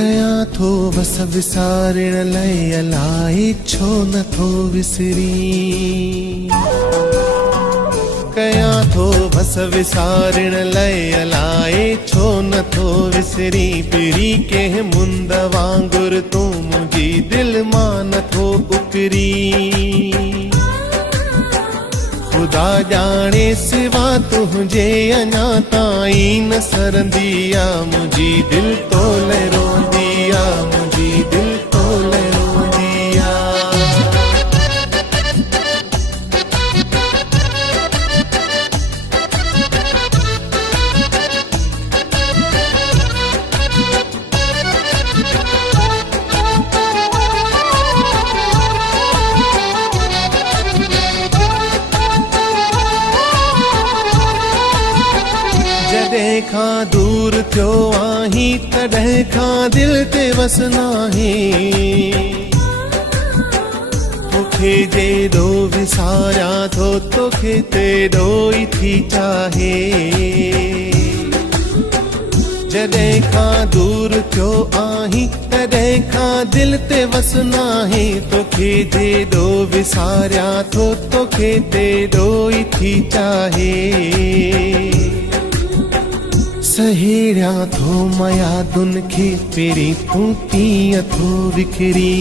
कया थो बस विसारण लय अलाए छो नथो विसरी। कया थो बस विसारण लय अलाए छो नथो विसरी। पिरी के मुंद वांगुर तू मुझी दिल मां नथो उकरी। खुदा जाने सिवा तुझे अञा ताईं न सरंदिया। मुझी दिल तोले रोंदिया, मुझी दिल तोले रोंदिया। जॾहिं खां दूर थियो आहीं तॾहिं खां दिल ते वसना है। तोखे जेॾो विसारिया थो तोखे तेॾो ई थी चाहे। जॾहिं खां दूर थियो आहीं तॾहिं खां दिल ते वसना है। तोखे जेॾो विसारिया थो तोखे तेॾो ई थी चाहे। सहेड़िया थो मयादुन खे पेरी तूं तीअं थो विखरी।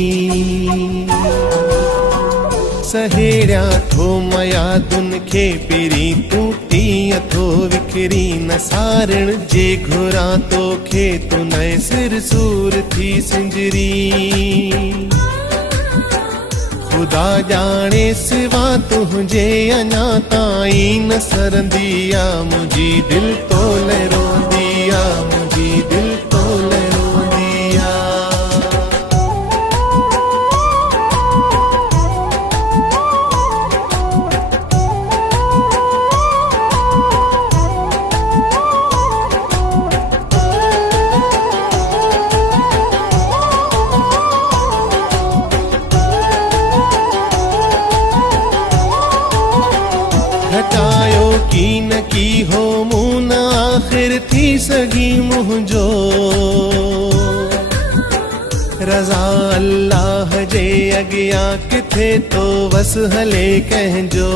सहेड़िया थो मयादुन खे पेरी तूं तीअं थो विखरी। न सारण जे घुरा तोखे तूं नए सिर सूर थी सिंजरी। खुदा जाने सिवा तुझे अञा ताईं न सरंदिया। मुझी दिल तोले रोंदिया, मुझी दिल तोले रोंदिया। घटायो की न की हो मुंह न आखिर थी सगी मुंहिंजो। रज़ा अल्लाह जे अॻियां किथे तो वस हले कंहिंजो।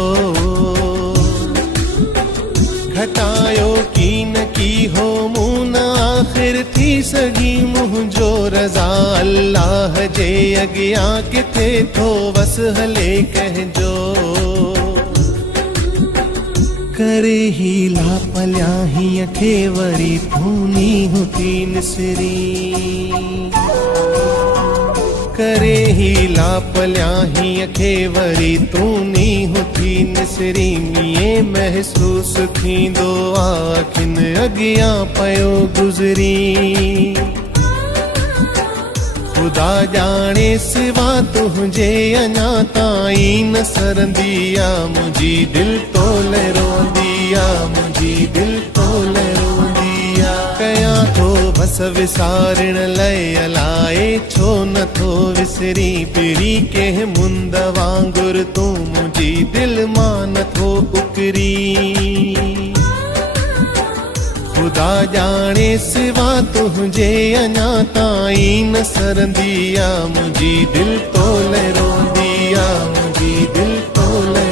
घटायो की न की हो मुंह न आखिर थी सगी मुंहिंजो। रज़ा अल्लाह जे अॻियां किथे तो वस हले कंहिंजो। करे ही लापल्या हीअं खे वरी धूनी हुती निसरी। करे ही लापल्या हीअं खे वरी तूनी हुती निसरी। मीए महसूस थींदो आखिन अॻियां पयो गुज़री। खुदा जाने सिवा तुझे अञा ताईं न सरंदिया। मुझी दिल तोले रोंदिया, मुझी दिल तोले रोंदिया। कया थो बस विसारण लय अलाए छो नथो विसरी। पिरी के मुंद वांगुर तू मुझी दिल मां नथो उकरी। खुदा जाने सिवा तुझे अञा ताईं न सरंदिया। मुझी दिल तोले रोंदिया, मुझी दिल तोले